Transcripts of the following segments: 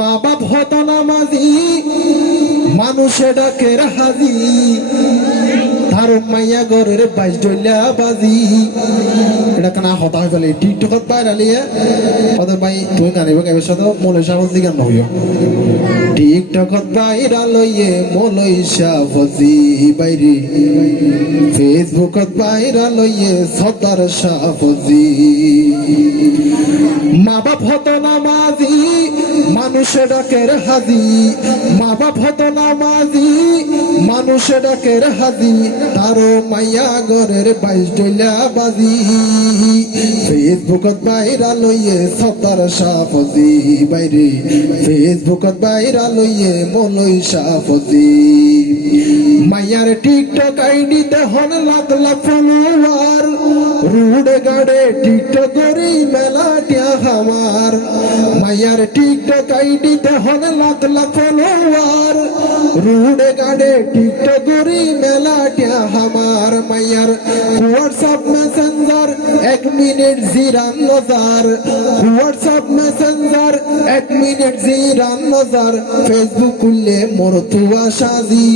মা বাপ হত নামাজি, মানুষে ডাকে হাজি তার মাইয়া ঘরের বাইশ ডলিয়া বাজি। এটা কেনা হতা হয়ে ফেলে টিকটকত বাইরে আলিয়ে হতে ভাই, তুমি গানিব এবার সাথে মলে সাহসি গান হইও টিকটকত বাইরা লইয়ে মলই সাহসি বাইরে। ফেসবুকত বাইরা লইয়ে সদার সাহসি মা বাপ হত নামাজি মানুষে ডাকের হাজি, মা বাপ হত নামাজি। মানুষে ডাকের হাজি, তারও মাইয়া ঘরের বাইশ ডইলা বাজি। ফেসবুকত বাইরা লইয়ে সতার সাফজি বাইরে ফেসবুকত বাইরা লইয়ে মলই সাফজি মাইয়ার টিকটক আইডিতে হন লাখ ফলোয়ার রুড গাড়ে টিকটক করি মেলা টিয়া খামার মাইয়ার টিকটক আইডিতে হন লাখ লাখ ফলোয়ার। রুড গাড়ে টিকটক করি মেলা টিয়া খামার মাইয়ার হোয়াটসঅ্যাপ মেসেঞ্জার এক মিনিট জিরান নজার। হোয়াটসঅ্যাপ মেসেঞ্জার এক মিনিট জিরান নজার। ফেসবুক খুললে মোর তুয়া সাজি।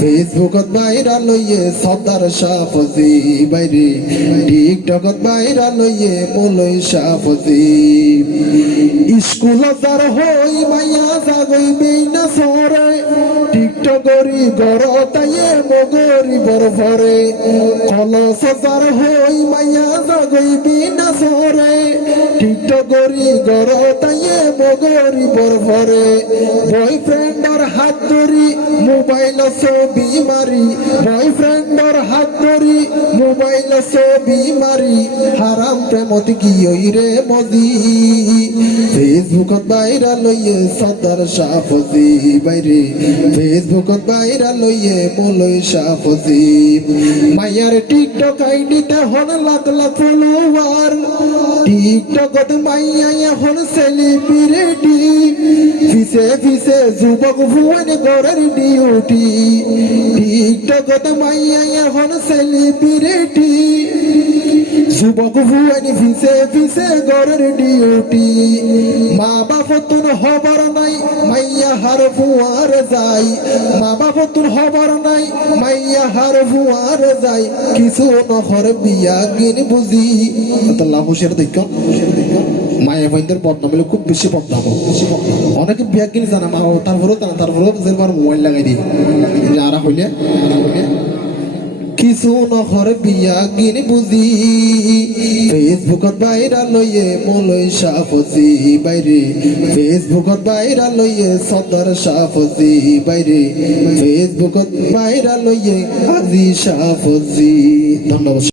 ফেসবুকত বাইরা লইয়ে সর্দার সাফজি বাইরে টিকটকত বাইরা লইয়ে মলই সাফজি স্কুল যার হই মাইয়া জাগই বেইনা সরে। টিকটকরি গর তাইয়ে মগরি বর ভরে। কলস যার হই মাইয়া জাগই বেইনা সরে। টিকটকরি গর তাইয়ে মগরি বর ভরে। বয়ফ্রেন্ডর হাত ধরি, মোবাইল ছবি মারি। বয়ফ্রেন্ডর হাত ধরি মোবাইল ছবি মারি, হারাম প্রেমত গিয়ই রে মজি। ফেসবুকত বাইরা লইয়ে সদার সাফজি বাইরে। ফেসবুকত বাইরা লইয়ে মলই সাফজি মায়ার টিকটক আইডিতে হন লাখ ফলোয়ার। টিকটকত মাইয়া এখন সেলিব্রিটি ফিসে ফিসে যুবক ভুবন গড়ের ডিউটি। টিকটকত মাইয়া এখন সেলিব্রিটি। যুবক ভুবন ফিসে ফিসে গড়ের ডিউটি। মা বাপ তুন হবার নাই, মাইয়া হার ফুয়ার যাই। মা বাপ তুন হবার নাই, মাইয়া হার ফুয়ার যাই। কিছু নহর বিয়া গিন বুঝি। আল্লাহ হুশের দেখ মায়ের ভাইদের বদনাম হলে খুব বেশি বদনাম অনেকে বিয়া কিনে জানা, মা তারপরেও জানা তারপরেও যেবার মোবাইল লাগাই দিই। যারা হইলে কিছু নহর বিয়া গিন বুঝি ফেসবুকত বাইরা লইয়ে মলই সাফজি বাইরে। ফেসবুকত বাইরা লইয়ে সদর সাফজি বাইরে। ফেসবুকত বাইরা লইয়ে আজি সাফজি। ধন্যবাদ।